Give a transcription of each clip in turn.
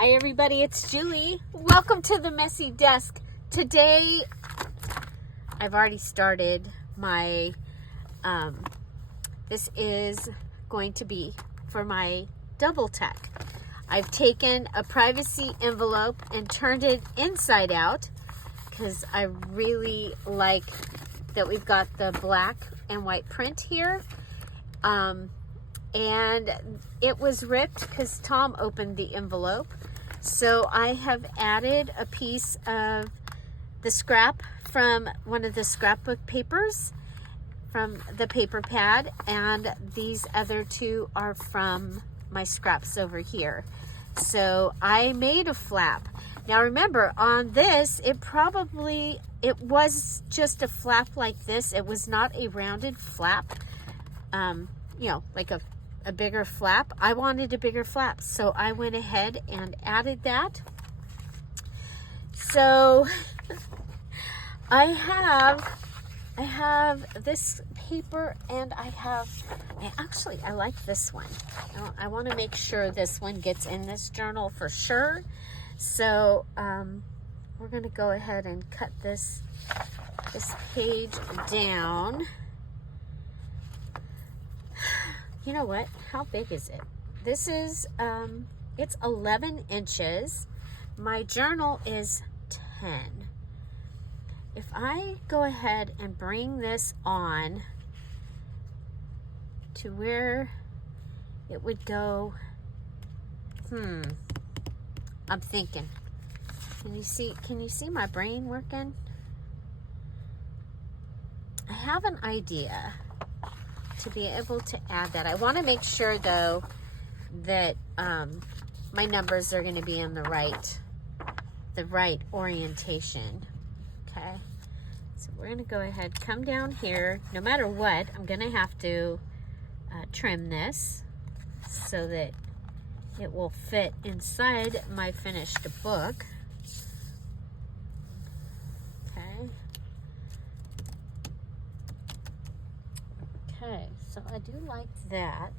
Hi everybody, it's Julie. Welcome to the Messy Desk. Today, I've already started my, this is going to be for my double tack. I've taken a privacy envelope and turned it inside out because I really like that we've got the black and white print here. And it was ripped because Tom opened the envelope. So I have added a piece of the scrap from one of the scrapbook papers from the paper pad, and these other two are from my scraps over here. So I made a flap. Now remember, on this, it was just a flap like this. It was not a rounded flap, like a bigger flap. I wanted a bigger flap, so I went ahead and added that. So I have this paper, and I like this one. I want to make sure this one gets in this journal for sure. So we're going to go ahead and cut this page down. You know what? How big is it? This is, it's 11 inches. My journal is 10. If I go ahead and bring this on to where it would go, I'm thinking. Can you see my brain working? I have an idea to be able to add that. I want to make sure though that my numbers are going to be in the right orientation. Okay, so we're going to go ahead, come down here. No matter what, I'm going to have to trim this so that it will fit inside my finished book. Okay, so I do like that.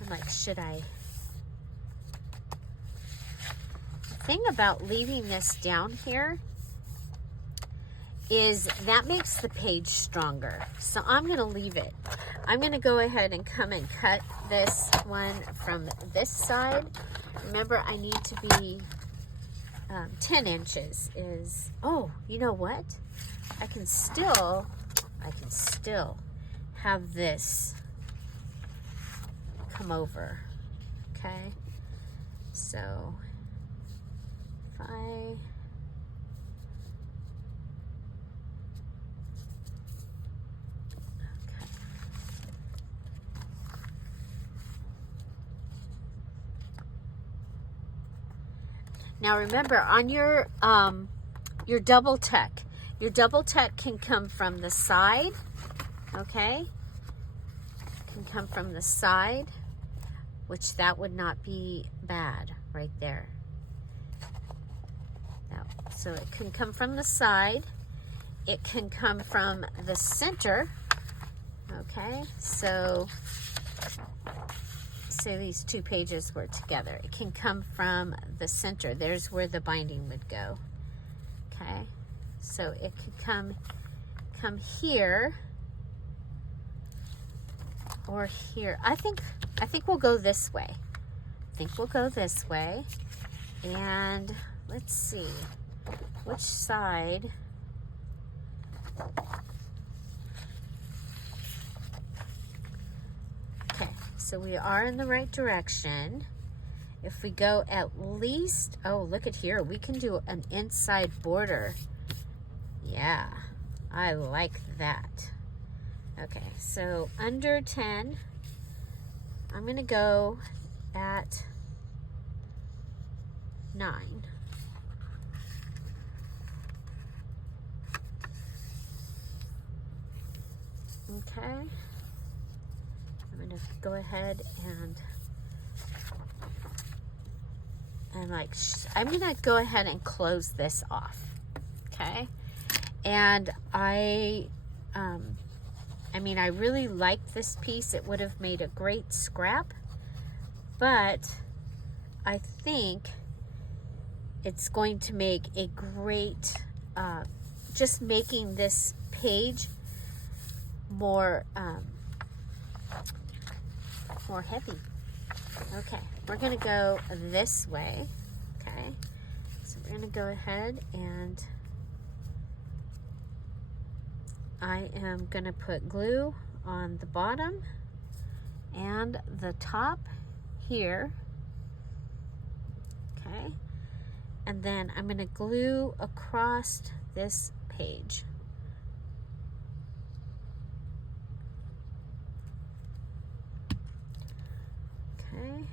I'm like, should I? The thing about leaving this down here is that makes the page stronger. So I'm going to leave it. I'm going to go ahead and come and cut this one from this side. Remember, I need to be 10 inches is, oh, you know what? I can still have this come over, okay? So, if I, now remember, on your double tuck can come from the side, okay? Can come from the side, which that would not be bad right there. So it can come from the side. It can come from the center, okay? So say these two pages were together. It can come from the center. There's where the binding would go. Okay, so it could come here or here. I think we'll go this way. And let's see which side. So we are in the right direction. If we go at least, oh, look at here. We can do an inside border. Yeah, I like that. Okay, so under 10, I'm going to go at 9. Okay. I'm going to go ahead and I'm going to go ahead and close this off. Okay. And I I mean, I really liked this piece. It would have made a great scrap, but I think it's going to make a great, just making this page more, more heavy. Okay, we're gonna go this way. Okay, so we're gonna go ahead and I am gonna put glue on the bottom and the top here. Okay, and then I'm gonna glue across this page. Okay,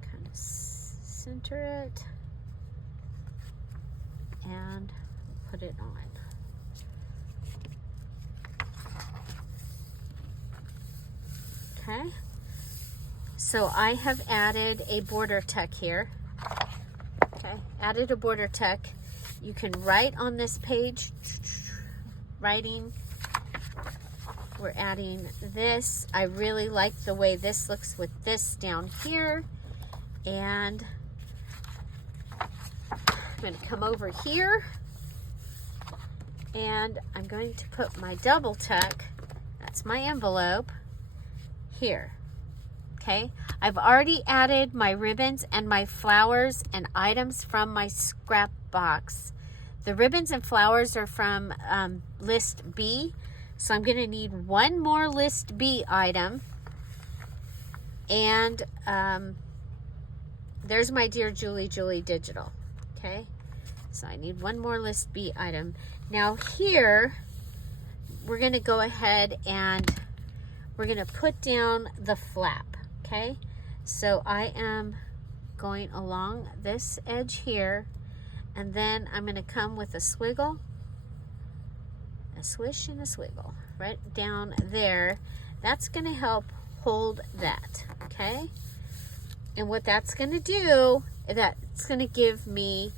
kind of center it and put it on. Okay, so I have added a border tuck here. Okay, added a border tuck. You can write on this page, writing. We're adding this. I really like the way this looks with this down here. And I'm going to come over here and I'm going to put my double tuck, that's my envelope, here. Okay, I've already added my ribbons and my flowers and items from my scrap box. The ribbons and flowers are from list B, so I'm going to need one more list B item. And there's my Dear Julie Julie digital. Okay, so I need one more list B item. Now here, we're going to go ahead and we're going to put down the flap. Okay, so I am going along this edge here, and then I'm going to come with a swiggle, a swish and a swiggle right down there. That's going to help hold that. Okay, and what that's going to do, that's going to give me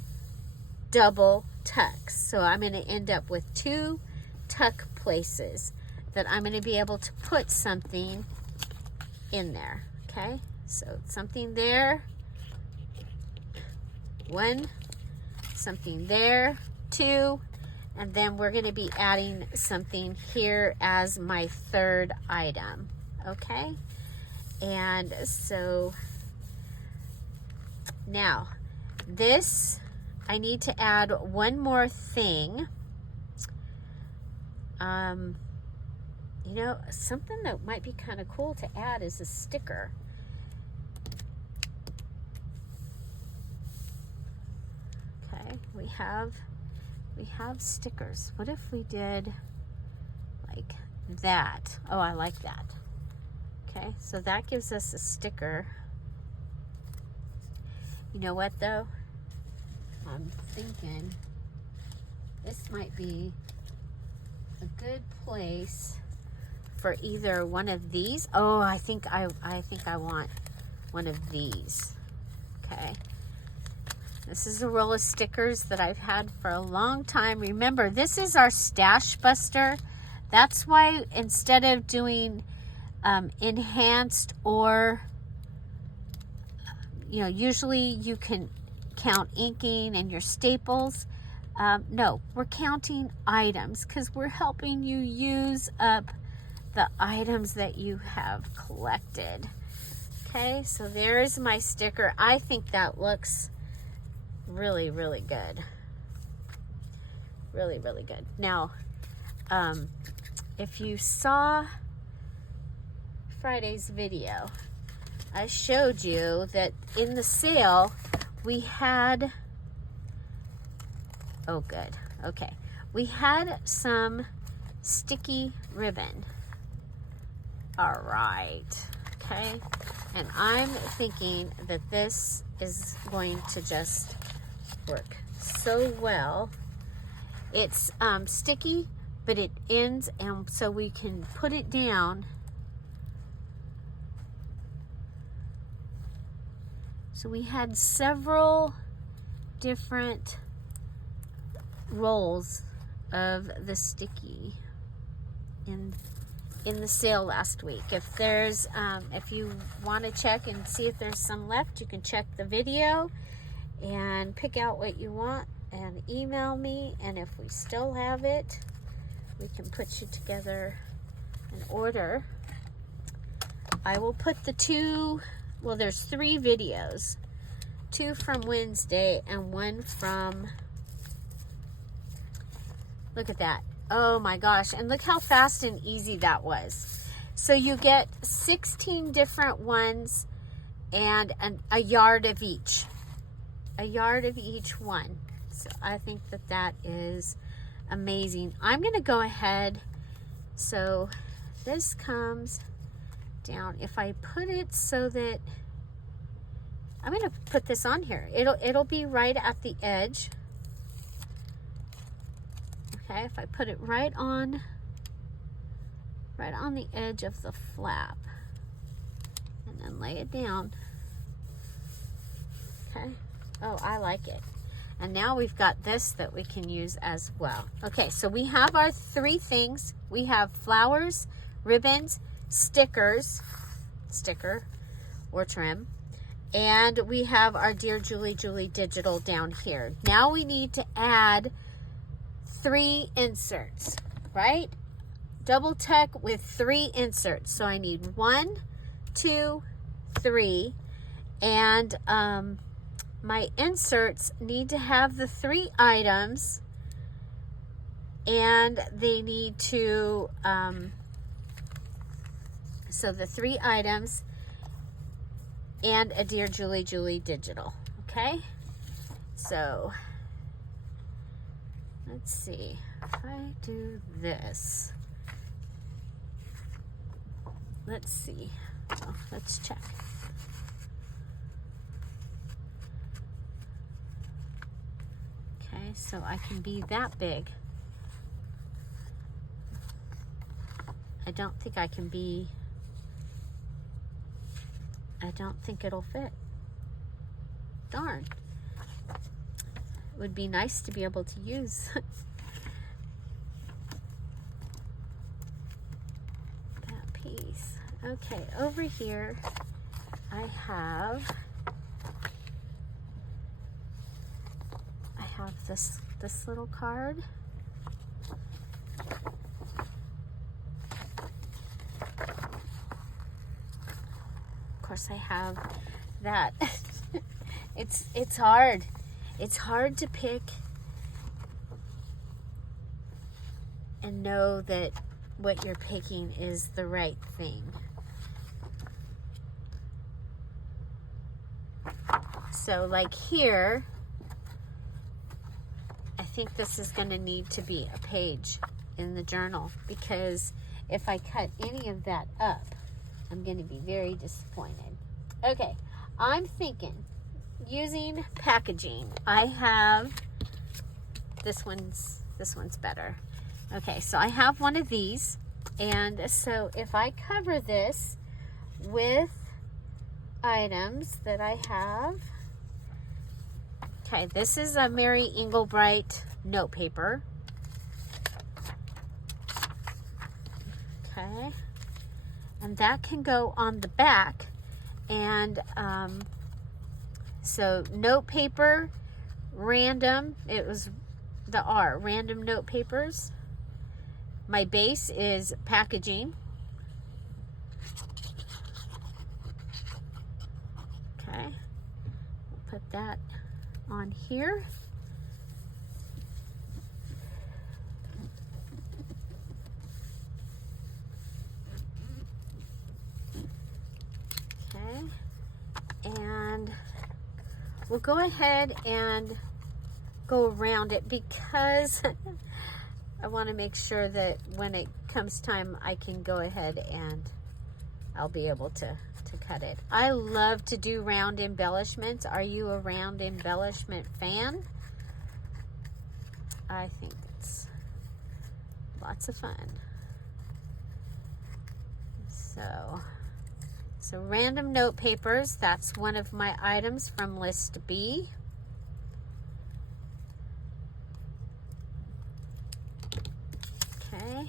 double tucks. So I'm going to end up with 2 tuck places that I'm going to be able to put something in there. Okay, so something there, 1, something there, 2, and then we're going to be adding something here as my 3rd item. Okay, and so now this, I need to add one more thing. You know, something that might be kind of cool to add is a sticker. Okay, we have stickers. What if we did like that? Oh, I like that. Okay, so that gives us a sticker. You know what though? I'm thinking this might be a good place for either one of these. Oh, I think I want one of these. Okay. This is a roll of stickers that I've had for a long time. Remember, this is our stash buster. That's why instead of doing enhanced or, you know, usually you can count inking and your staples. No, we're counting items because we're helping you use up the items that you have collected. Okay, so there is my sticker. I think that looks really, really good. Really, really good. Now, if you saw Friday's video, I showed you that in the sale we had, oh good, okay, we had some sticky ribbon. All right, okay, and I'm thinking that this is going to just work so well. It's sticky, but it ends, and so we can put it down. So we had several different rolls of the sticky. in the sale last week. If there's, if you want to check and see if there's some left, you can check the video and pick out what you want and email me. And if we still have it, we can put you together an order. I will put the two, well, there's 3 videos, 2 from Wednesday and 1 from, look at that. Oh my gosh, and look how fast and easy that was. So you get 16 different ones and a yard of each. A yard of each one. So I think that that is amazing. I'm going to go ahead, so this comes down. If I put it so that, I'm going to put this on here. It'll be right at the edge. Okay, if I put it right on the edge of the flap and then lay it down. Okay. Oh, I like it. And now we've got this that we can use as well. Okay, so we have our 3 things. We have flowers, ribbons, sticker or trim, and we have our Dear Julie Julie digital down here. Now we need to add 3 inserts, right? Double tuck with 3 inserts. So I need 1, 2, 3, and my inserts need to have the 3 items, and they need to, so the 3 items and a Dear Julie Julie digital, okay? So let's see, if I do this, let's see, oh, let's check. Okay, so I can be that big. I don't think I can be, I don't think it'll fit. Darn. It would be nice to be able to use that piece. Okay, over here I have this little card. Of course I have that. It's hard. It's hard to pick and know that what you're picking is the right thing. So like here, I think this is going to need to be a page in the journal, because if I cut any of that up, I'm going to be very disappointed. Okay, I'm thinking using packaging. I have this one's better. Okay, so I have one of these, and so if I cover this with items that I have, okay, this is a Mary Englebright note paper. Okay, and that can go on the back, and so note paper, random, it was the R, random note papers. My base is packaging. Okay, we'll put that on here. Okay, and we'll go ahead and go around it, because I want to make sure that when it comes time, I can go ahead and I'll be able to cut it. I love to do round embellishments. Are you a round embellishment fan? I think it's lots of fun. So random note papers, that's one of my items from list B. Okay.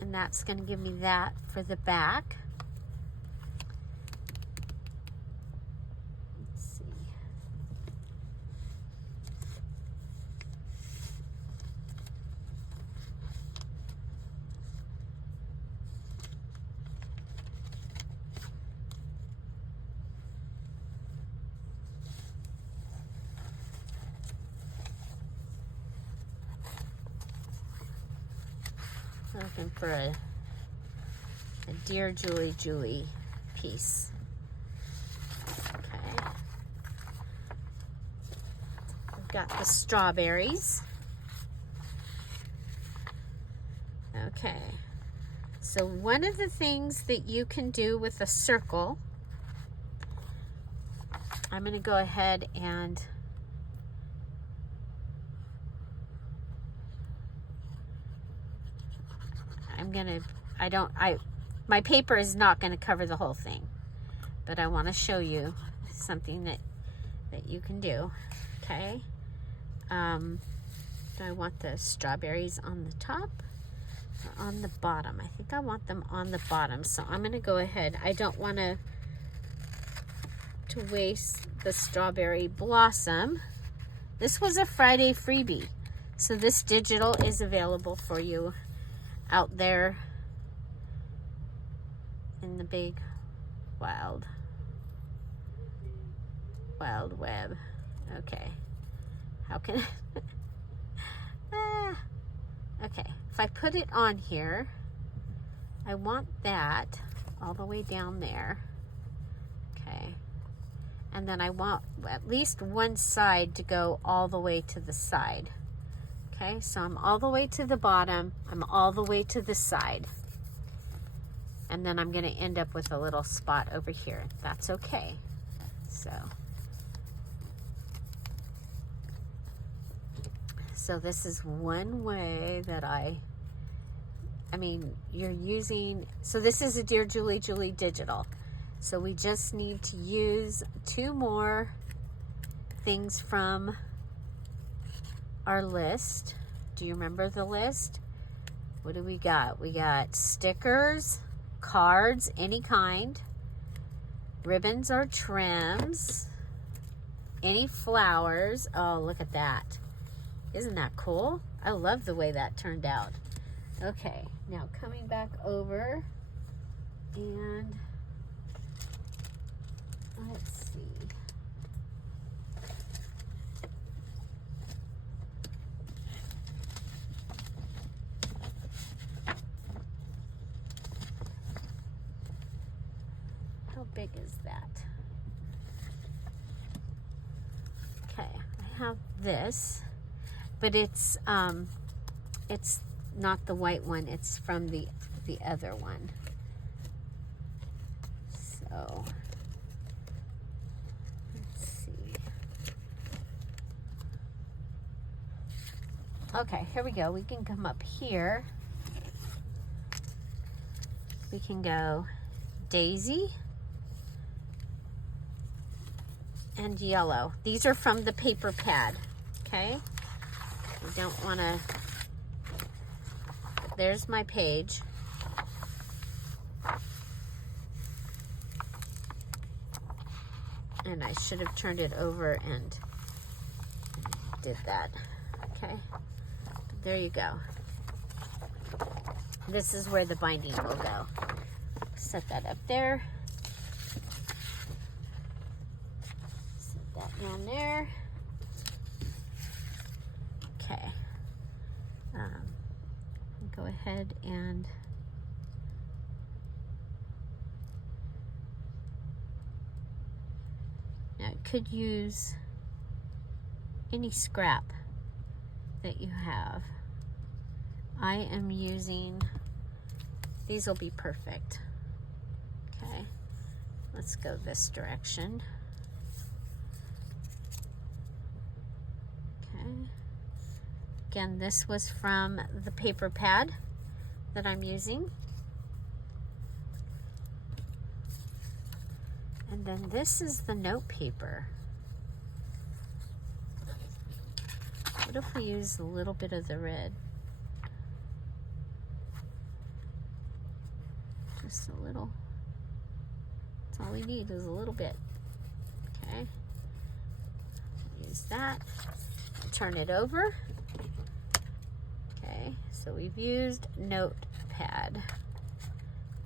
And that's going to give me that for the back. Let's see. Looking for a Dear Julie Julie piece. Okay. I've got the strawberries. Okay. So one of the things that you can do with a circle, I'm going to go ahead and my paper is not going to cover the whole thing, but I want to show you something that you can do. Okay. Do I want the strawberries on the top or on the bottom? I think I want them on the bottom, so I'm going to go ahead. I don't want to waste the strawberry blossom. This was a Friday freebie, so this digital is available for you out there in the big wild web. Okay, how can okay, if I put it on here, I want that all the way down there. Okay, and then I want at least one side to go all the way to the side. Okay, so I'm all the way to the bottom, I'm all the way to the side. And then I'm going to end up with a little spot over here. That's okay. So this is one way that you're using, so this is a Dear Julie Julie digital. So we just need to use 2 more things from our list. Do you remember the list? What do we got? We got stickers, cards, any kind, ribbons or trims, any flowers. Oh, look at that. Isn't that cool? I love the way that turned out. Okay, now coming back over and let's see. How big is that? Okay, I have this, but it's not the white one, it's from the other one. So let's see. Okay, here we go. We can come up here. We can go daisy and yellow. These are from the paper pad. Okay, we don't want to. There's my page. And I should have turned it over and did that. Okay, but there you go. This is where the binding will go. Set that up there. Set that down there. Okay. Go ahead and now I could use any scrap that you have. I am using, these will be perfect. Okay, let's go this direction. Okay. Again, this was from the paper pad that I'm using. And then this is the note paper. What if we use a little bit of the red? Just a little. That's all we need is a little bit. Okay. Use that. Turn it over. Okay, so we've used Notepad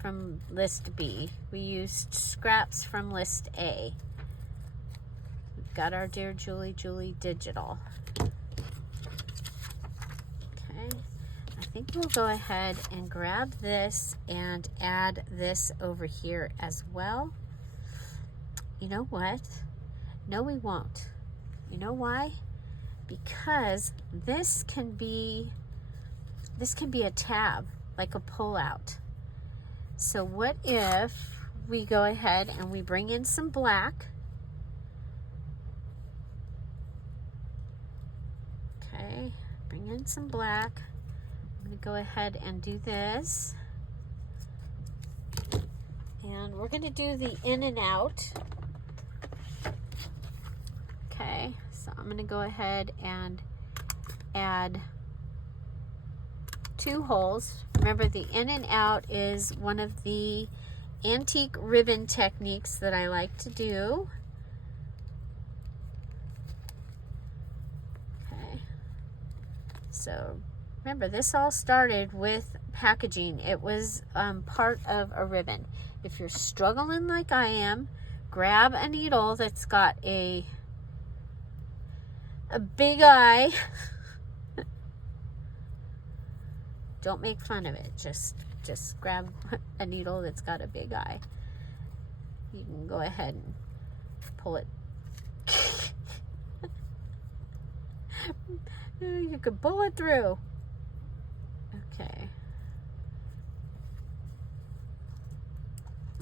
from list B. We used scraps from list A. We've got our Dear Julie digital. Okay, I think we'll go ahead and grab this and add this over here as well. You know what? No, we won't. You know why? Because this can be a tab, like a pull-out. So what if we go ahead and we bring in some black? Okay, bring in some black. I'm going to go ahead and do this. And we're going to do the in and out. Okay, so I'm going to go ahead and add 2 holes. Remember, the in and out is one of the antique ribbon techniques that I like to do. Okay, so remember, this all started with packaging. It was part of a ribbon. If you're struggling like I am, grab a needle that's got a big eye. Don't make fun of it. Just grab a needle that's got a big eye. You can go ahead and pull it. You could pull it through. Okay.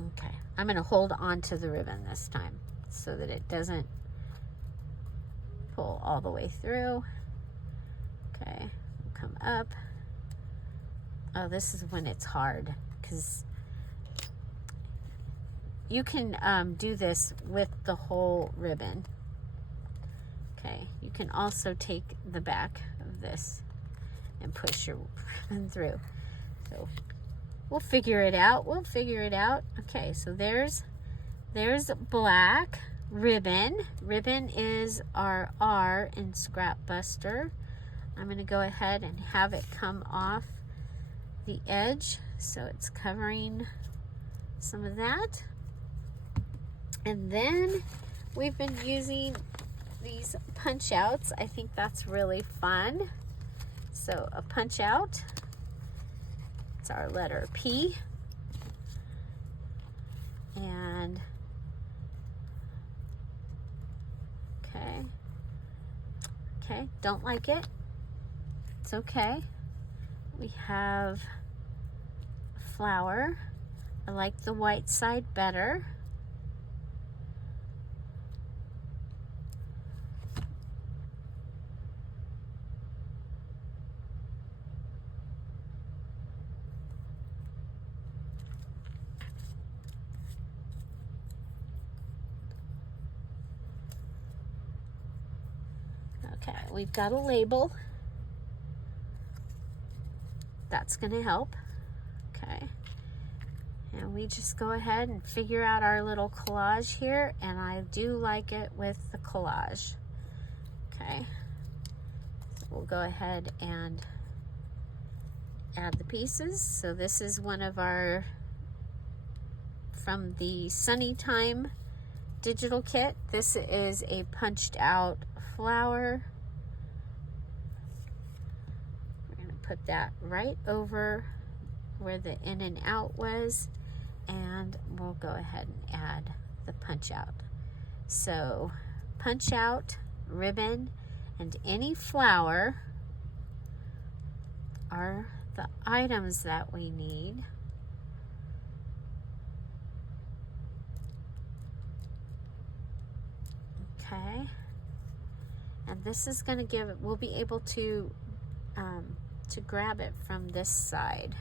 Okay. I'm going to hold on to the ribbon this time so that it doesn't pull all the way through. Okay. Come up. Oh, this is when it's hard, because you can do this with the whole ribbon. Okay, you can also take the back of this and push your ribbon through. So we'll figure it out. We'll figure it out. Okay, so there's black ribbon. Ribbon is our R in Scrap Buster. I'm going to go ahead and have it come off the edge, so it's covering some of that. And then we've been using these punch outs. I think that's really fun. So a punch out, it's our letter P, and okay, don't like it, it's okay. We have a flower. I like the white side better. Okay, we've got a label. That's going to help. Okay. And we just go ahead and figure out our little collage here, and I do like it with the collage. Okay. So we'll go ahead and add the pieces. So this is one of our, from the Sunny Time digital kit. This is a punched out flower. Put that right over where the in and out was, and we'll go ahead and add the punch out. So punch out, ribbon, and any flower are the items that we need. Okay, and this is going to give it, we'll be able to grab it from this side.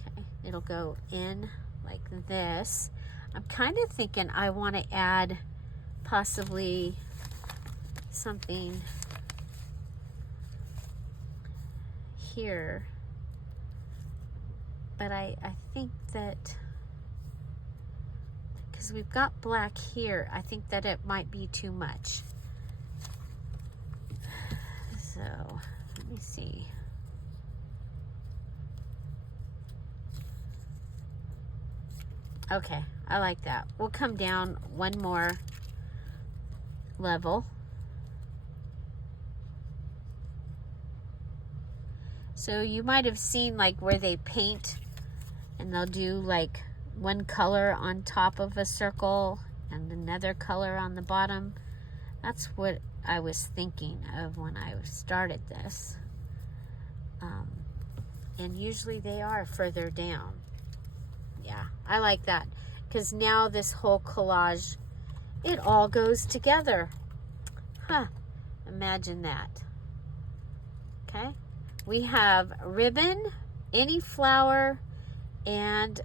Okay, it'll go in like this. I'm kind of thinking I want to add possibly something here but I think that, because we've got black here, I think that it might be too much. So, let me see. Okay, I like that. We'll come down one more level. So you might have seen like where they paint and they'll do like one color on top of a circle and another color on the bottom. That's what I was thinking of when I started this. And usually they are further down. Yeah, I like that, because now this whole collage, it all goes together. Huh, imagine that. Okay, we have ribbon, any flower, and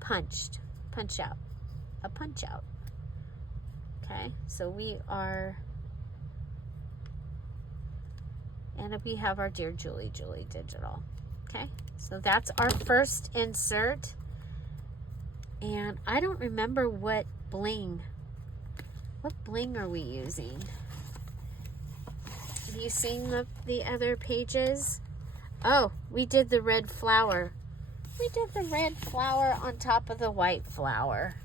punch out. Okay, so we are, and we have our Dear Julie digital. Okay, so that's our first insert. And I don't remember what bling are we using. Have you seen the other pages? Oh, we did the red flower. We did the red flower on top of the white flower.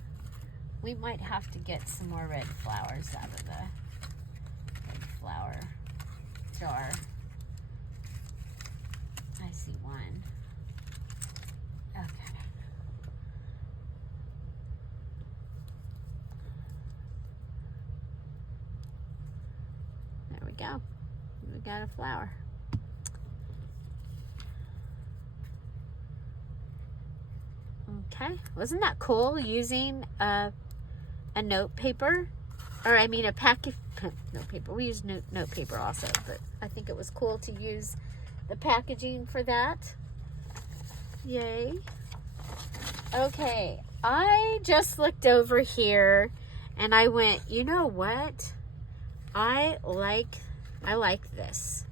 We might have to get some more red flowers out of the red flower jar. I see one. Okay. There we go. We got a flower. Okay, wasn't that cool using a note paper? Or I mean a packet, note paper. We use note paper also, but I think it was cool to use the packaging for that. Yay. Okay, I just looked over here and I went, you know what? I like this.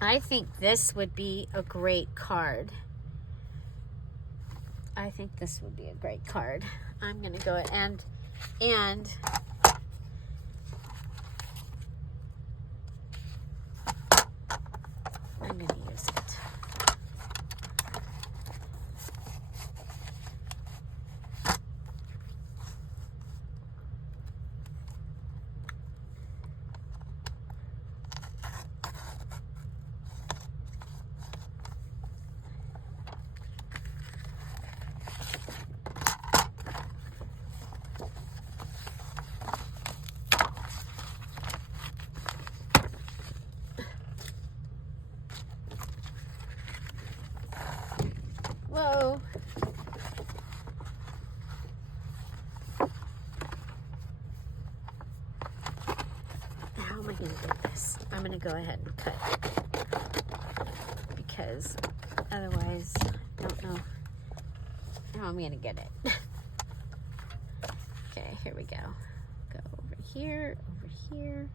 I think this would be a great card. I think this would be a great card. I'm going to go and I'm going to use it. Whoa. How am I going to get this? I'm going to go ahead and cut, because otherwise I don't know how I'm going to get it. Okay, here we go. Go over here, over here.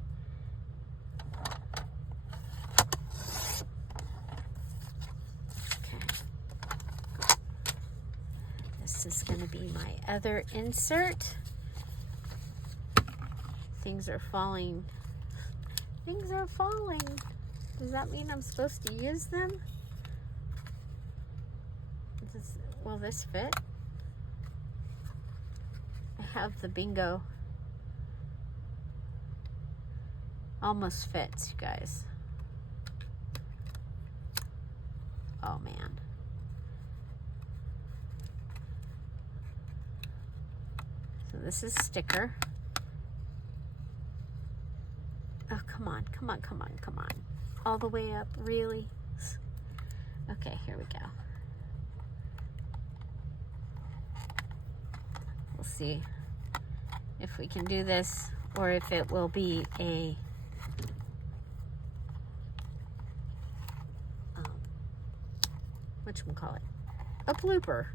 This is going to be my other insert. Things are falling. Things are falling. Does that mean I'm supposed to use them? Will this fit? I have the bingo. Almost fits, you guys. Oh man. So this is sticker. Oh, come on, come on, come on, come on. All the way up, really? Okay, here we go. We'll see if we can do this, or if it will be a whatchamacallit, a blooper.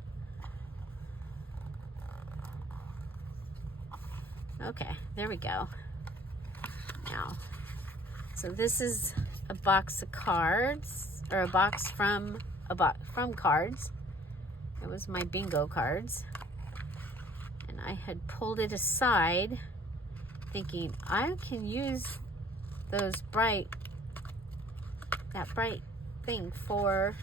Okay, there we go. Now, so this is a box of cards, or a box from from cards. It was my bingo cards. And I had pulled it aside thinking I can use those that bright thing for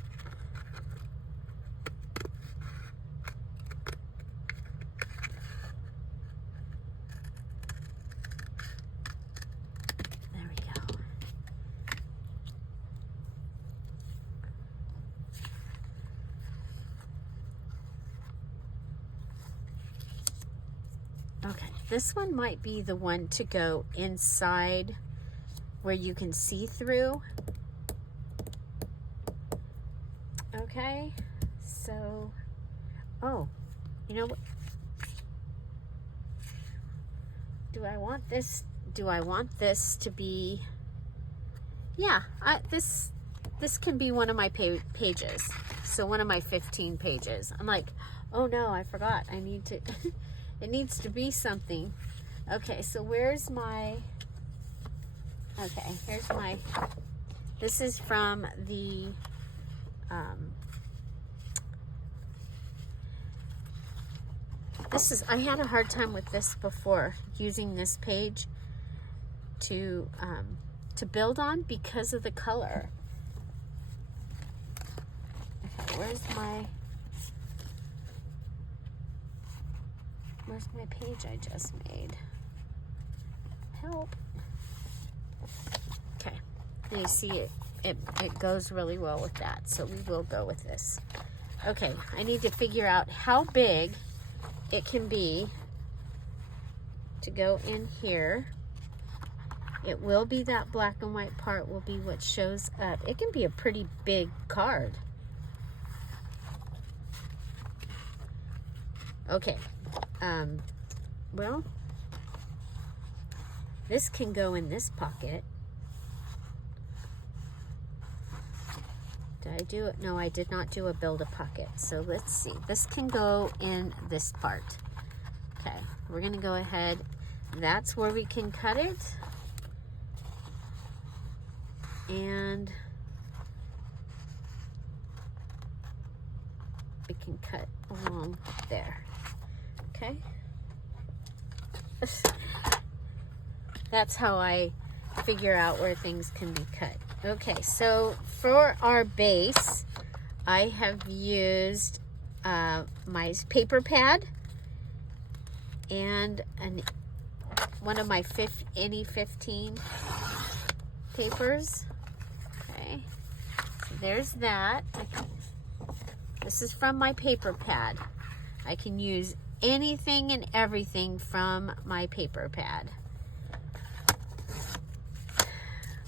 there we go. Okay, this one might be the one to go inside where you can see through. Okay, so, oh, you know what? Do I want this to be, yeah, this can be one of my pages. So one of my 15 pages. I'm like, oh no, I forgot. I need to, it needs to be something. Okay, so where's my, okay, here's my, this is from the, I had a hard time with this before, using this page to build on because of the color. Okay, where's my page I just made? Help. Okay, you see it goes really well with that, so we will go with this. Okay, I need to figure out how big it can be to go in here. It will be that black and white part will be what shows up. It can be a pretty big card. Okay, well, this can go in this pocket. Did I do it? No, I did not do a build a pocket. So let's see. This can go in this part. Okay, we're gonna go ahead. That's where we can cut it. And we can cut along there. Okay. That's how I figure out where things can be cut. Okay, so for our base, I have used my paper pad and one of my any 15 papers. Okay, so there's that. This is from my paper pad. I can use anything and everything from my paper pad.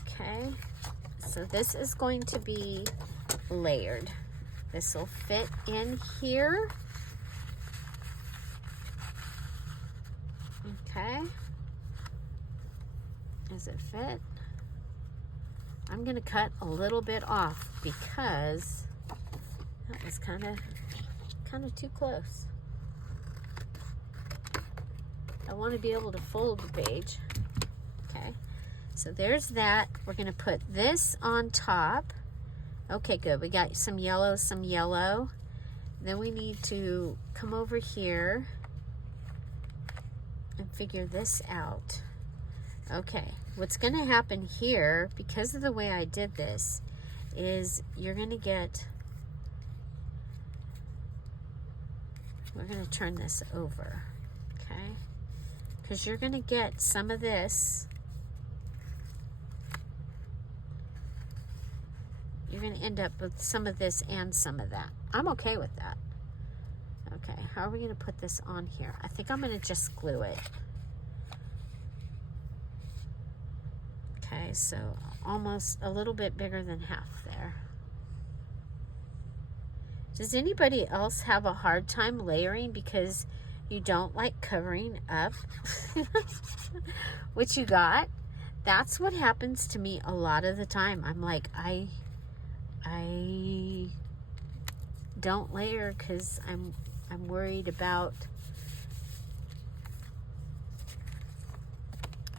Okay. So this is going to be layered. This will fit in here. Okay. Does it fit? I'm going to cut a little bit off because that was kind of too close. I want to be able to fold the page. Okay. So there's that. We're going to put this on top. Okay, good. We got some yellow, some yellow. Then we need to come over here and figure this out. Okay, what's going to happen here, because of the way I did this, is you're going to get, we're going to turn this over, okay? Because you're going to get some of this. You're going to end up with some of this and some of that. I'm okay with that. Okay, how are we going to put this on here? I think I'm going to just glue it. Okay, so almost a little bit bigger than half there. Does anybody else have a hard time layering because you don't like covering up what you got? That's what happens to me a lot of the time. I'm like, I don't layer because I'm worried about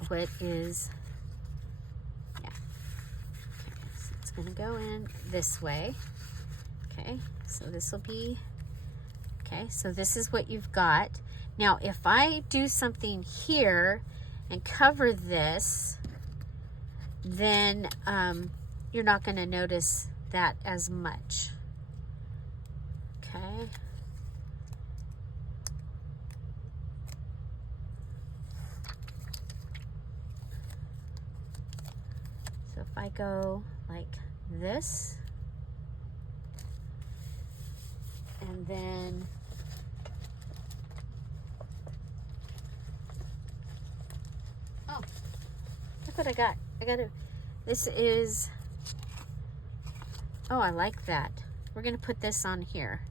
what is, yeah. Okay, so it's gonna go in this way. Okay, so this will be, okay, so this is what you've got. Now, if I do something here and cover this, then you're not going to notice that as much. Okay. So if I go like this, and then oh, look what I got. This is, oh, I like that. We're gonna put this on here.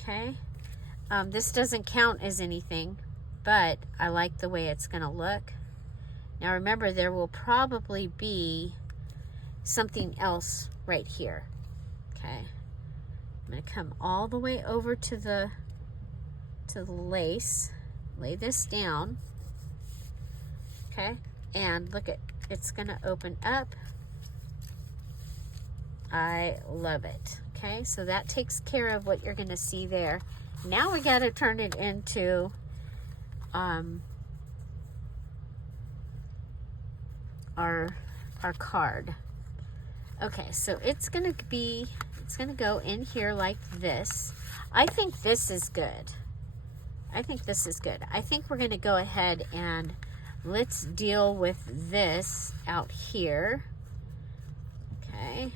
Okay. This doesn't count as anything, but I like the way it's gonna look. Now remember, there will probably be something else right here. Okay. I'm gonna come all the way over to the lace, lay this down. Okay. And look at, it's gonna open up. I love it. Okay, so that takes care of what you're gonna see there. Now we gotta turn it into our card. Okay, so it's gonna go in here like this. I think this is good. I think this is good. I think we're gonna go ahead and let's deal with this out here. Okay.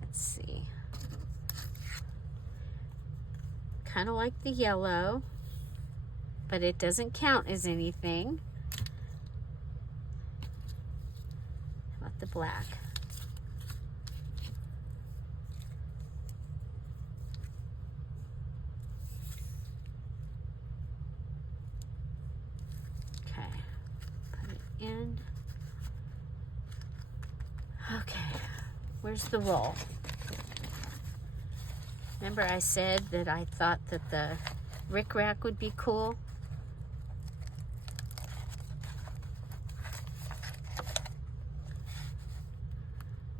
Let's see. Kind of like the yellow, but it doesn't count as anything. How about the black? Okay, put it in. Okay, where's the roll? Remember I said that I thought that the rickrack would be cool?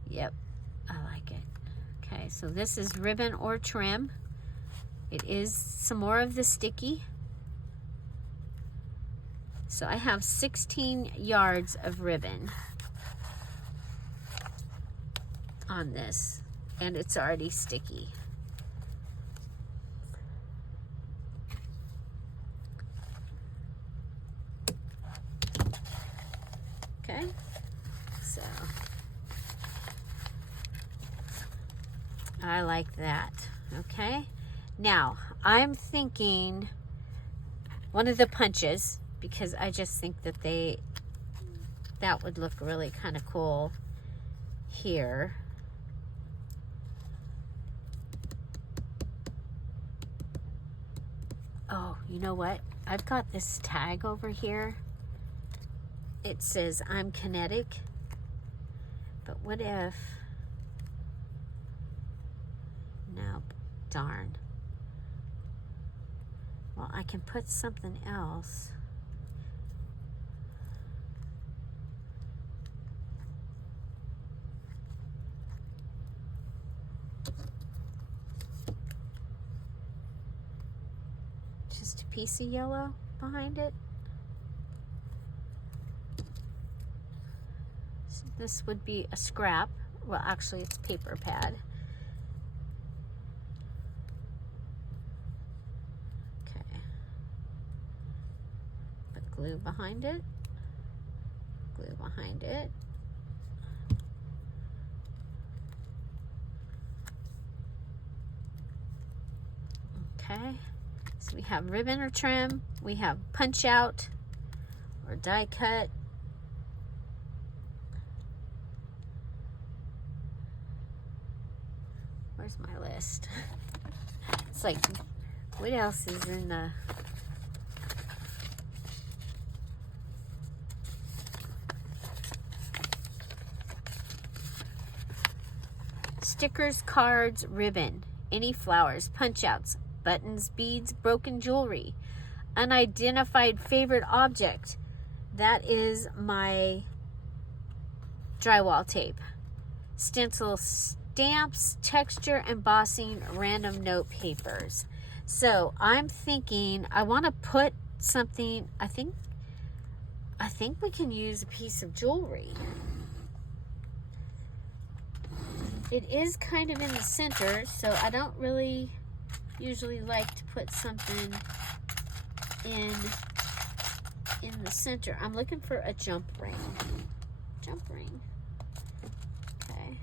Yep, I like it. Okay, so this is ribbon or trim. It is some more of the sticky. So I have 16 yards of ribbon on this, and it's already sticky. Okay, so I like that. Okay, now I'm thinking one of the punches, because I just think that that would look really kind of cool here. Oh, you know what? I've got this tag over here. It says I'm kinetic. But what if... No, darn. Well, I can put something else. Just a piece of yellow behind it. So this would be a scrap. Well, actually it's paper pad. Okay. Put glue behind it. Glue behind it. Okay. So we have ribbon or trim, we have punch out or die cut. Where's my list? It's like, what else is in the... Stickers, cards, ribbon, any flowers, punch outs, buttons, beads, broken jewelry, unidentified favorite object, that is my drywall tape. Stencil stamps, texture, embossing, random note papers. So I'm thinking I want to put something, I think we can use a piece of jewelry. It is kind of in the center, so I don't really usually like to put something in the center. I'm looking for a jump ring. Jump ring. Okay.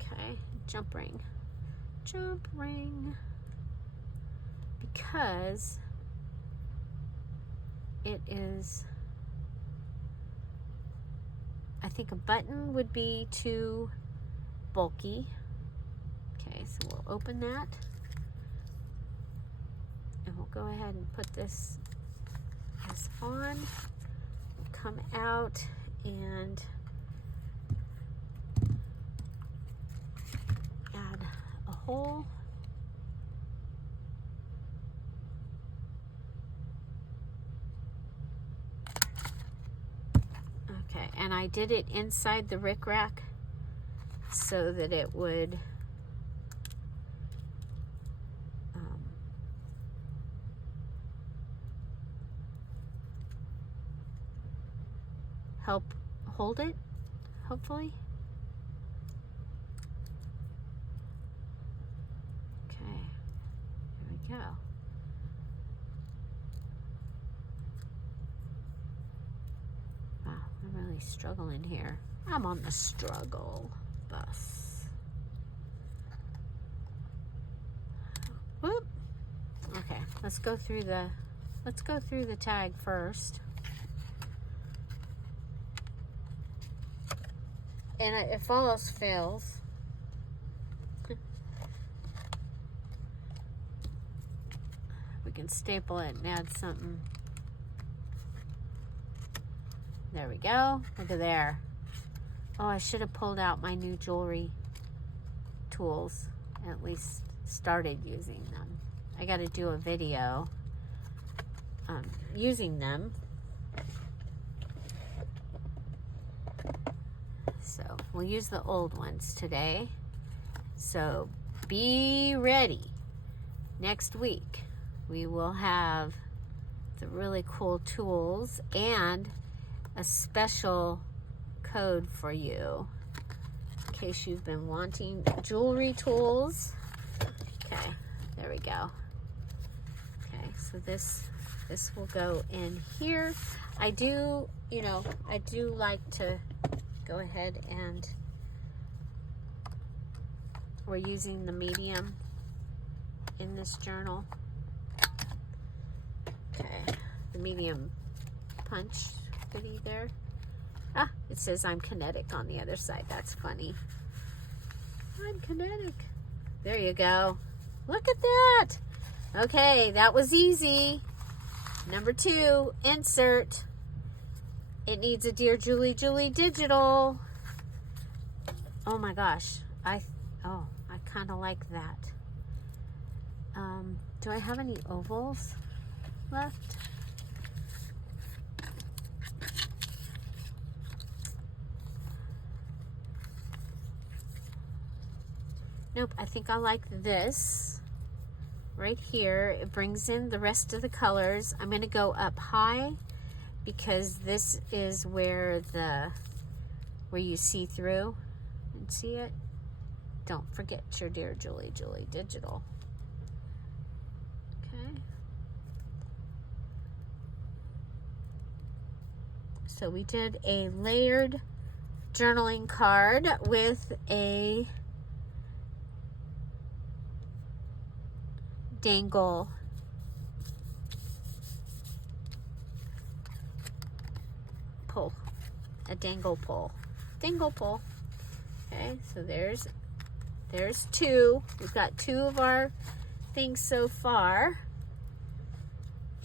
Okay, jump ring. Jump ring. Because it is, I think a button would be too bulky. Okay, so we'll open that. And we'll go ahead and put this on. We'll come out and add a hole. Okay, and I did it inside the rickrack so that it would help hold it, hopefully. Okay, there we go. Wow, I'm really struggling here. I'm on the struggle bus. Whoop. Okay, let's go through the tag first. And if all else fails, we can staple it and add something. There we go. Look at there. Oh, I should have pulled out my new jewelry tools, at least started using them. I got to do a video using them. So we'll use the old ones today. So be ready. Next week we will have the really cool tools and a special code for you in case you've been wanting jewelry tools. Okay, there we go. Okay, so this will go in here. I do like to go ahead and we're using the medium in this journal. Okay, the medium punch bitty there. Ah, it says I'm kinetic on the other side. That's funny. I'm kinetic. There you go. Look at that. Okay, that was easy. Number 2, insert. It needs a Dear Julie Julie digital. Oh my gosh. I kind of like that. Do I have any ovals left? Nope, I think I like this right here. It brings in the rest of the colors. I'm going to go up high because this is where you see through and see it. Don't forget your Dear Julie Julie digital. Okay. So we did a layered journaling card with a dangle pull, a dangle pull. Okay, so there's 2. We've got 2 of our things so far.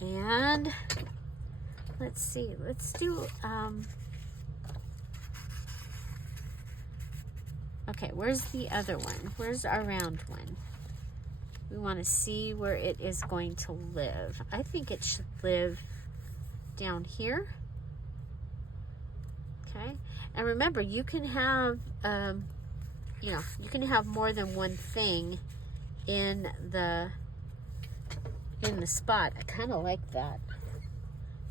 And let's see, let's do Okay, where's the other one? Where's our round one? We want to see where it is going to live. I think it should live down here. Okay, and remember, you can have, you know, you can have more than one thing in the spot. I kind of like that.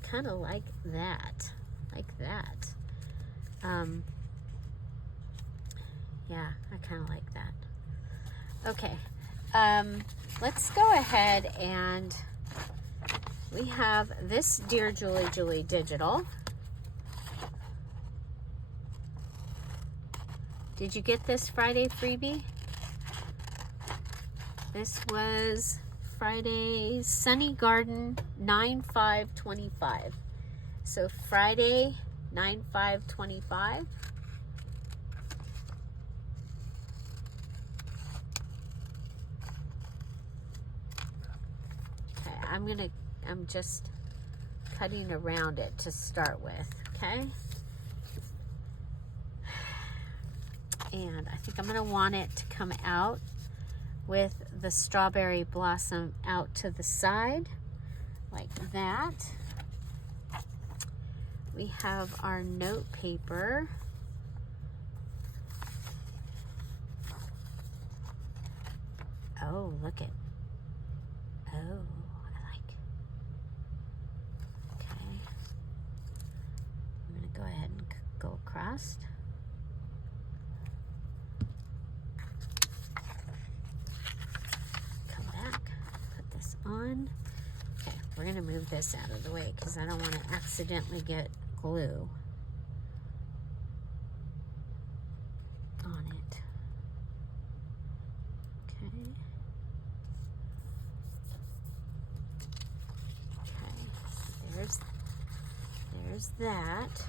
Kind of like that. Like that. Yeah, I kind of like that. Okay, let's go ahead and we have this Dear Julie Digital. Did you get this Friday freebie? This was Friday Sunny Garden 9/5/25. So Friday 9/5/25. Okay, I'm just cutting around it to start with, okay? And I think I'm gonna want it to come out with the strawberry blossom out to the side, like that. We have our note paper. Oh, look at, oh, I like, okay. I'm gonna go ahead and go across. Come back, put this on. Okay, we're gonna move this out of the way because I don't want to accidentally get glue on it. Okay. Okay, there's that.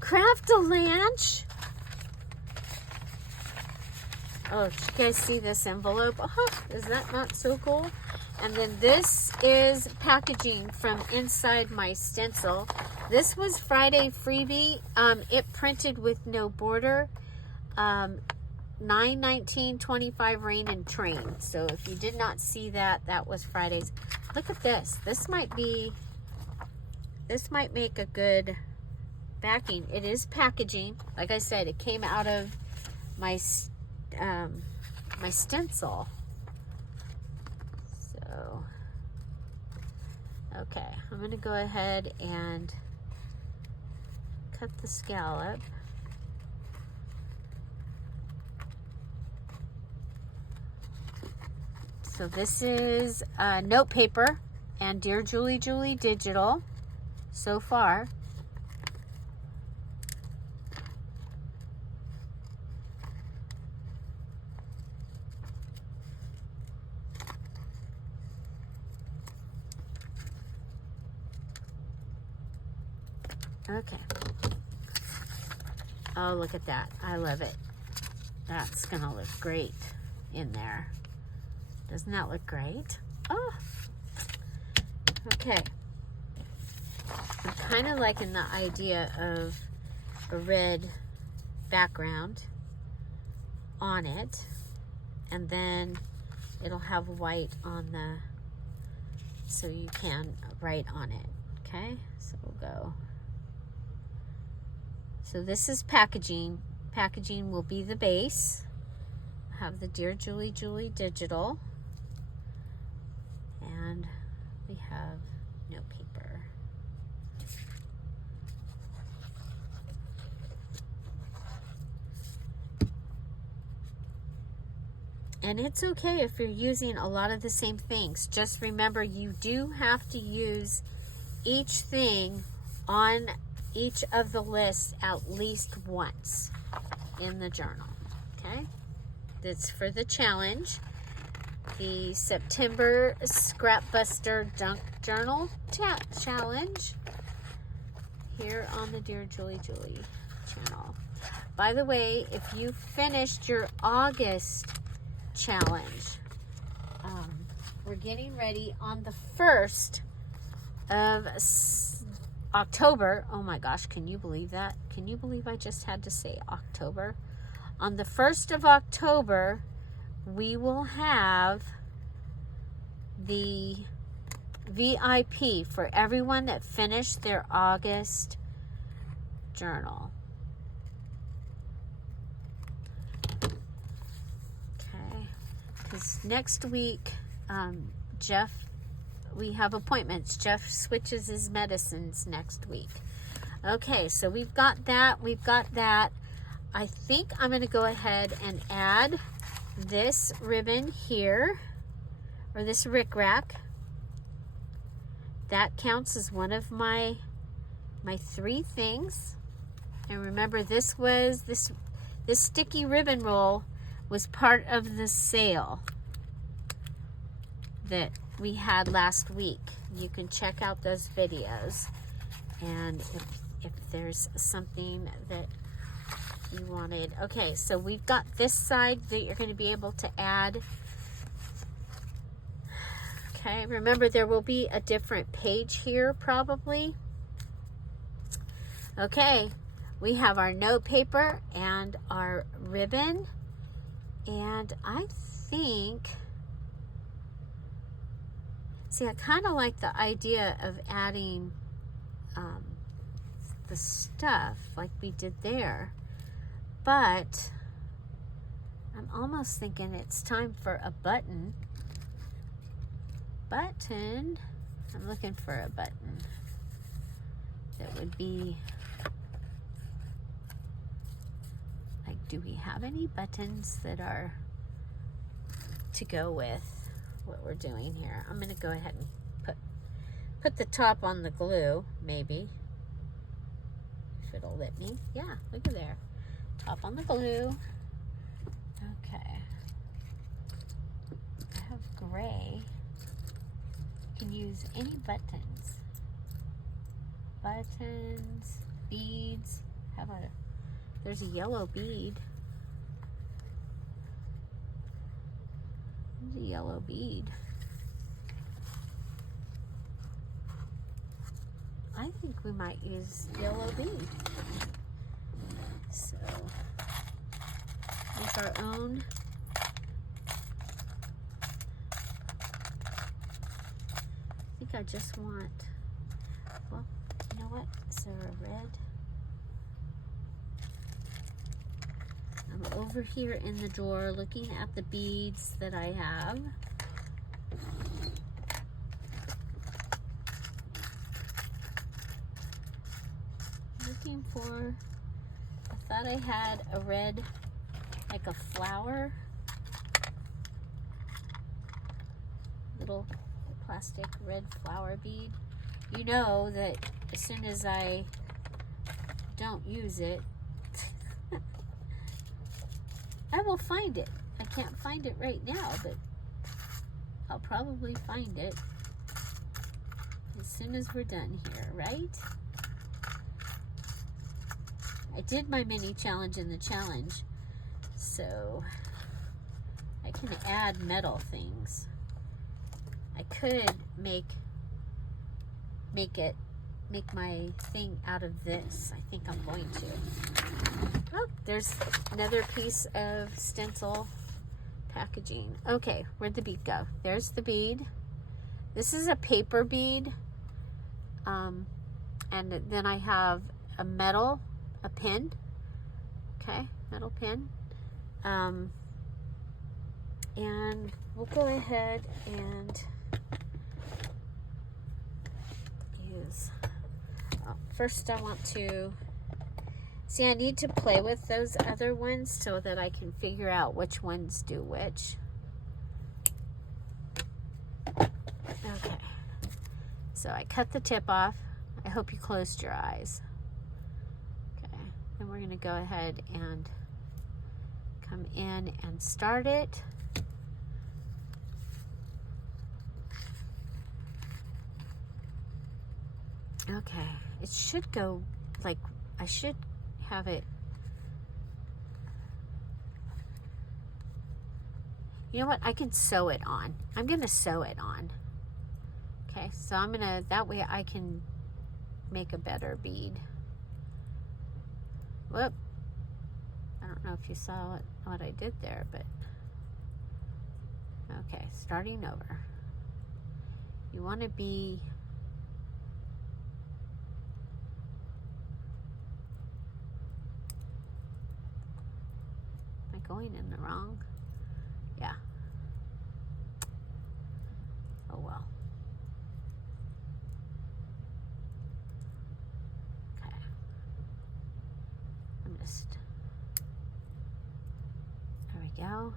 Craft-a-Lanch. Oh, did you guys see this envelope? Oh, is that not so cool? And then this is packaging from inside my stencil. This was Friday freebie. It printed with no border. 9/19/25 rain and train. So if you did not see that, that was Friday's. Look at this. This might make a good backing. It is packaging. Like I said, it came out of my my stencil. So, okay, I'm gonna go ahead and cut the scallop. So this is note paper and Dear Julie Digital so far. Okay. Oh, look at that. I love it. That's gonna look great in there. Doesn't that look great? Oh, okay. I'm kind of liking the idea of a red background on it, and then it'll have white on the, so you can write on it. Okay, so we'll go. So this is packaging. Packaging will be the base. I have the Dear Julie Digital. And we have note paper. And it's okay if you're using a lot of the same things. Just remember, you do have to use each thing on each of the lists at least once in the journal, okay? That's for the challenge. The September Scrap Buster Junk Journal Challenge here on the Dear Julie channel. By the way, if you finished your August challenge, we're getting ready on the 1st of October, oh my gosh, can you believe that? Can you believe I just had to say October? On the 1st of October, we will have the VIP for everyone that finished their August journal. Okay, because next week, Jeff, we have appointments. Jeff switches his medicines next week. Okay, so we've got that. We've got that. I think I'm going to go ahead and add this ribbon here, or this rickrack. That counts as one of my 3 things. And remember, this sticky ribbon roll was part of the sale that we had last week. You can check out those videos, and if there's something that you wanted. Okay, so we've got this side that you're going to be able to add. Okay, remember there will be a different page here probably. Okay, we have our note paper and our ribbon, and I think, see, I kind of like the idea of adding the stuff like we did there, but I'm almost thinking it's time for a button. I'm looking for a button that would be like, do we have any buttons that are to go with what we're doing here? I'm going to go ahead and put the top on the glue, maybe, if it'll let me. Yeah, look at there, top on the glue. Okay, I have gray. You can use any buttons, beads. How about there's a yellow bead. There's a yellow bead. I think we might use yellow bead. So make our own. I think I just want, well, you know what? Is there a red? I'm over here in the drawer looking at the beads that I have. Looking for, I thought I had a red, like a flower, little plastic red flower bead. You know that as soon as I don't use it, I will find it. I can't find it right now, but I'll probably find it as soon as we're done here, right? I did my mini challenge in the challenge, so I can add metal things. I could make my thing out of this. I think I'm going to. Oh, there's another piece of stencil packaging. Okay, where'd the bead go? There's the bead. This is a paper bead. And then I have a pin. Okay, metal pin. And we'll go ahead and use, first I want to, see, I need to play with those other ones so that I can figure out which ones do which. Okay, so I cut the tip off. I hope you closed your eyes. Okay, then we're going to go ahead and come in and start it. Okay, it should go, like, I should have it. You know what? I can sew it on. I'm going to sew it on. Okay, so I'm going to, that way I can make a better bead. Whoop. I don't know if you saw what I did there, but okay, starting over. You want to be am I going in the wrong? Yeah. Oh well. Okay. I'm just, there we go.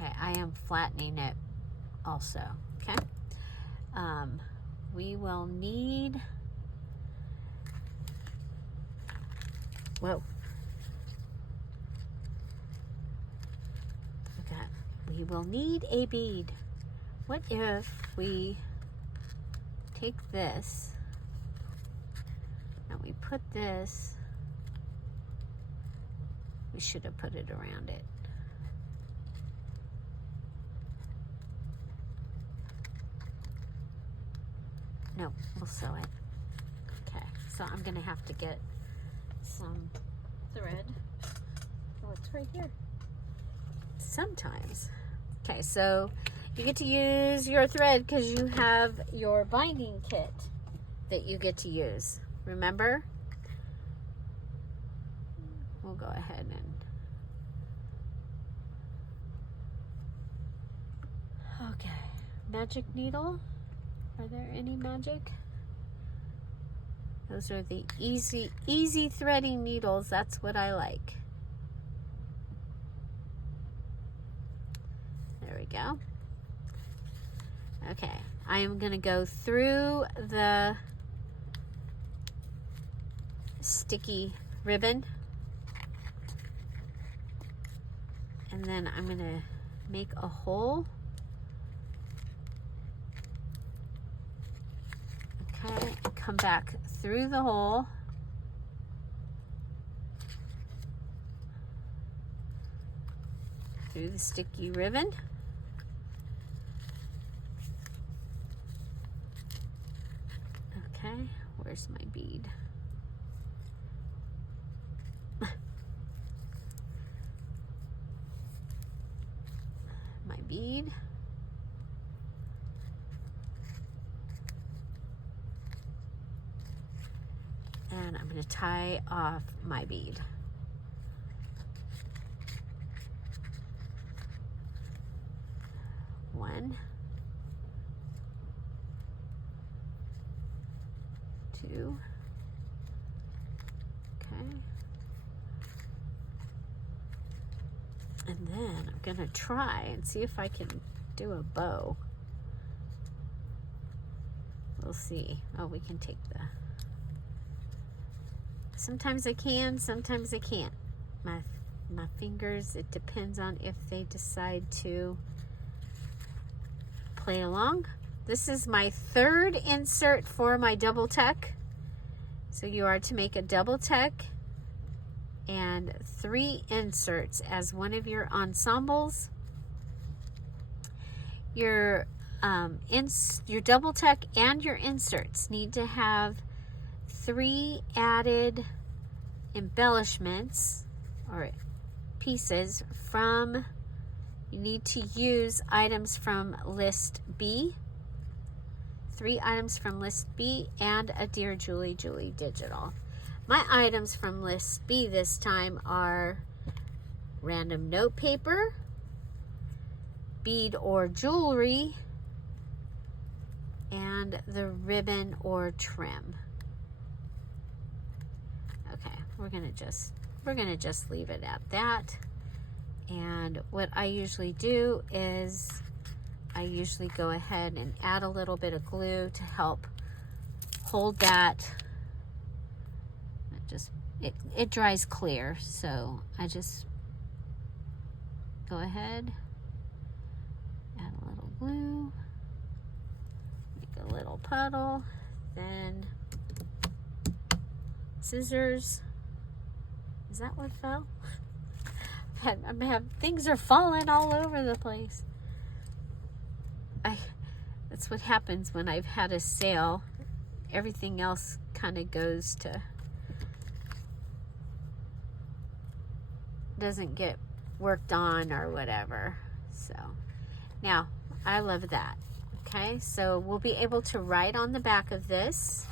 Okay, I am flattening it also, okay? We will need, whoa. Okay, we will need a bead. What if we take this and we put this, we should have put it around it. No, we'll sew it. Okay, so I'm gonna have to get some thread. Oh, it's right here. Sometimes. Okay, so you get to use your thread because you have your binding kit that you get to use. Remember? We'll go ahead and, okay, magic needle. Are there any magic? Those are the easy threading needles. That's what I like. There we go. Okay, I am going to go through the sticky ribbon. And then I'm going to make a hole. Okay, and come back through the hole. Through the sticky ribbon. Okay, where's my bead? My bead. And I'm going to tie off my bead. One, two, okay. And then I'm going to try and see if I can do a bow. We'll see. Oh, we can take the... Sometimes I can, sometimes I can't. My fingers, it depends on if they decide to play along. This is my third insert for my double tuck. So you are to make a double tuck and 3 inserts as one of your ensembles. Your double tuck and your inserts need to have 3 added embellishments or pieces from, you need to use items from list B, 3 items from list B, and a Dear Julie Julie digital. My items from list B this time are random note paper, bead or jewelry, and the ribbon or trim. Okay, we're gonna just leave it at that. And what I usually do is I usually go ahead and add a little bit of glue to help hold that. It dries clear, so I just go ahead, add a little glue, make a little puddle, then scissors. Is that what fell? things are falling all over the place. That's what happens when I've had a sale. Everything else kind of goes to, doesn't get worked on or whatever. So now I love that. Okay, so we'll be able to write on the back of this,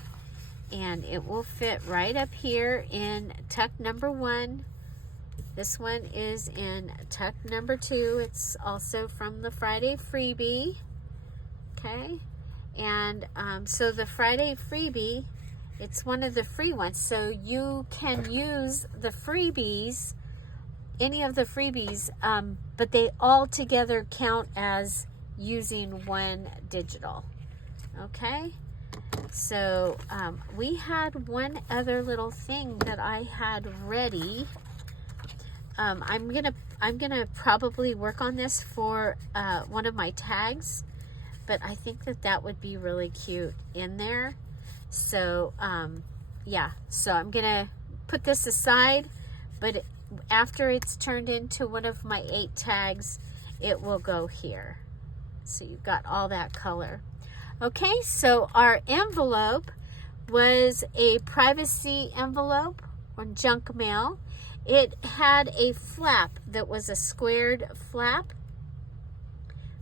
and it will fit right up here in tuck number 1. This one is in tuck number 2. It's also from the Friday freebie. Okay, and so the Friday freebie, it's one of the free ones, so you can use the freebies, any of the freebies, but they all together count as using one digital. Okay, so we had one other little thing that I had ready. I'm gonna probably work on this for one of my tags, but I think that would be really cute in there. So yeah, so I'm gonna put this aside, but after it's turned into one of my 8 tags, it will go here. So you've got all that color. Okay, so our envelope was a privacy envelope or junk mail. It had a flap that was a squared flap,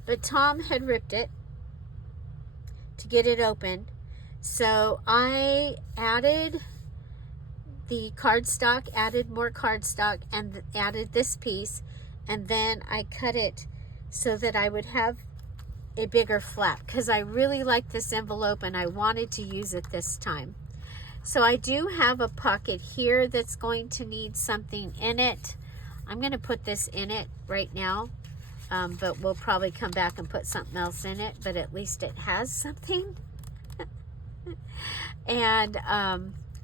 but Tom had ripped it to get it open. So I added the cardstock, added more cardstock, and added this piece, and then I cut it so that I would have a bigger flap, because I really like this envelope and I wanted to use it this time. So I do have a pocket here that's going to need something in it. I'm going to put this in it right now, but we'll probably come back and put something else in it, but at least it has something. And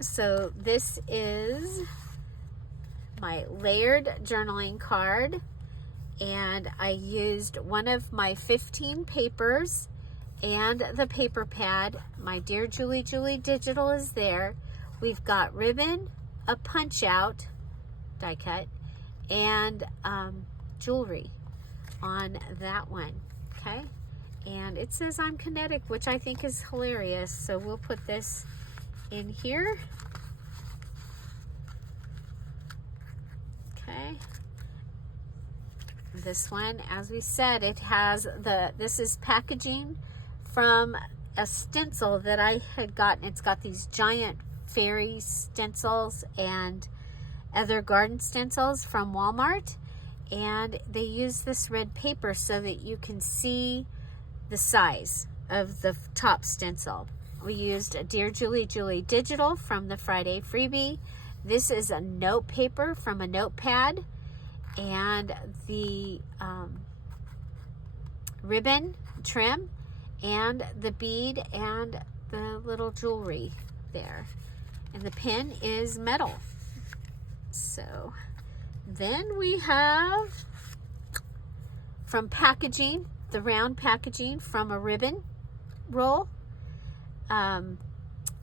so this is my layered journaling card, and I used one of my 15 papers and the paper pad. My Dear Julie Julie digital is there. We've got ribbon, a punch out, die cut, and jewelry on that one. Okay, and it says I'm kinetic, which I think is hilarious, so we'll put this in here. Okay, this one, as we said, it has this is packaging from a stencil that I had gotten. It's got these giant fairy stencils and other garden stencils from Walmart, and they use this red paper so that you can see the size of the top stencil. We used a Dear Julie Julie digital from the Friday freebie. This is a note paper from a notepad, and the ribbon trim and the bead and the little jewelry there. And the pin is metal. So then we have from packaging, the round packaging from a ribbon roll.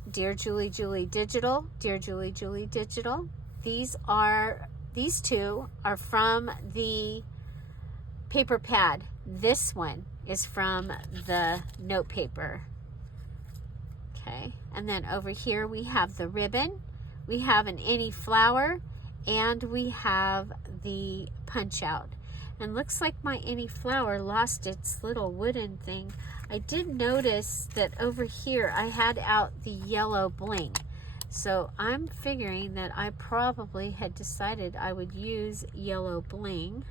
Dear Julie Julie digital, Dear Julie Julie digital. These two are from the paper pad. This one is from the note paper. Okay, and then over here we have the ribbon, we have an any flower, and we have the punch out. And looks like my any flower lost its little wooden thing. I did notice that over here I had out the yellow bling. So I'm figuring that I probably had decided I would use yellow bling.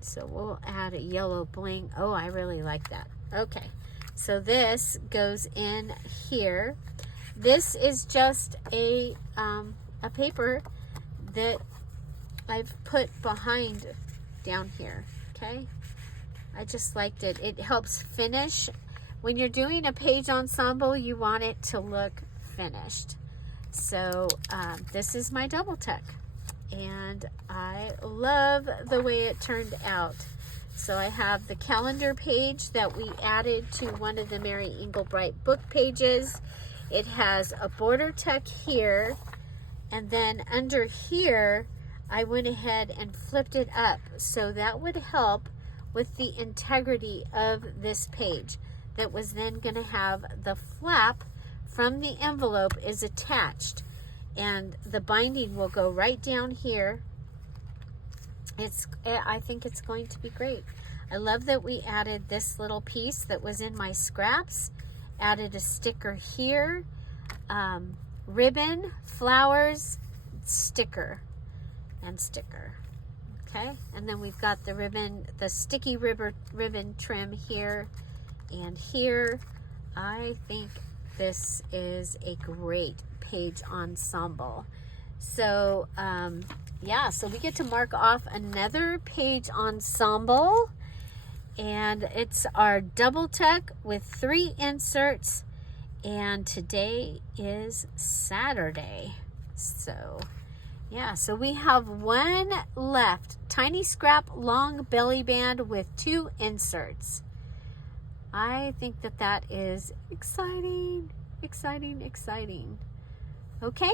So we'll add a yellow bling. Oh, I really like that. Okay, so this goes in here. This is just a paper that I've put behind down here. Okay, I just liked it. It helps finish. When you're doing a page ensemble, you want it to look finished. So this is my double tuck, and I love the way it turned out. So I have the calendar page that we added to one of the Mary Englebright book pages. It has a border tuck here, and then under here I went ahead and flipped it up. So that would help with the integrity of this page. That was then going to have the flap from the envelope is attached. And the binding will go right down here. I think it's going to be great. I love that we added this little piece that was in my scraps. Added a sticker here. Ribbon, flowers, sticker, and sticker. Okay, and then we've got the ribbon, the sticky ribbon trim here and here. I think this is a great page ensemble. So yeah, so we get to mark off another page ensemble, and it's our double tuck with 3 inserts, and today is Saturday. So yeah, so we have one left. Tiny scrap long belly band with 2 inserts. I think that that is exciting, exciting, exciting. Okay,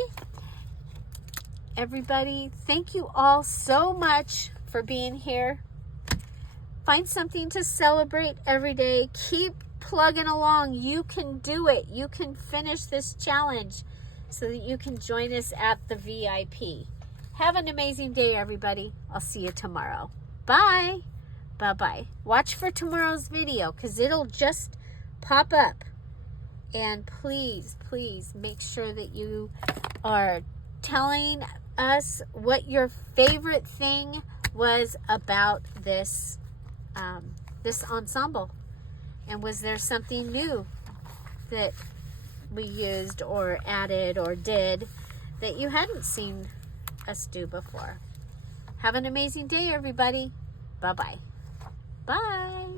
everybody, thank you all so much for being here. Find something to celebrate every day. Keep plugging along. You can do it. You can finish this challenge so that you can join us at the VIP. Have an amazing day, everybody. I'll see you tomorrow. Bye. Bye-bye. Watch for tomorrow's video because it'll just pop up. And please, please make sure that you are telling us what your favorite thing was about this this ensemble. And was there something new that we used or added or did that you hadn't seen us do before? Have an amazing day, everybody. Bye-bye. Bye.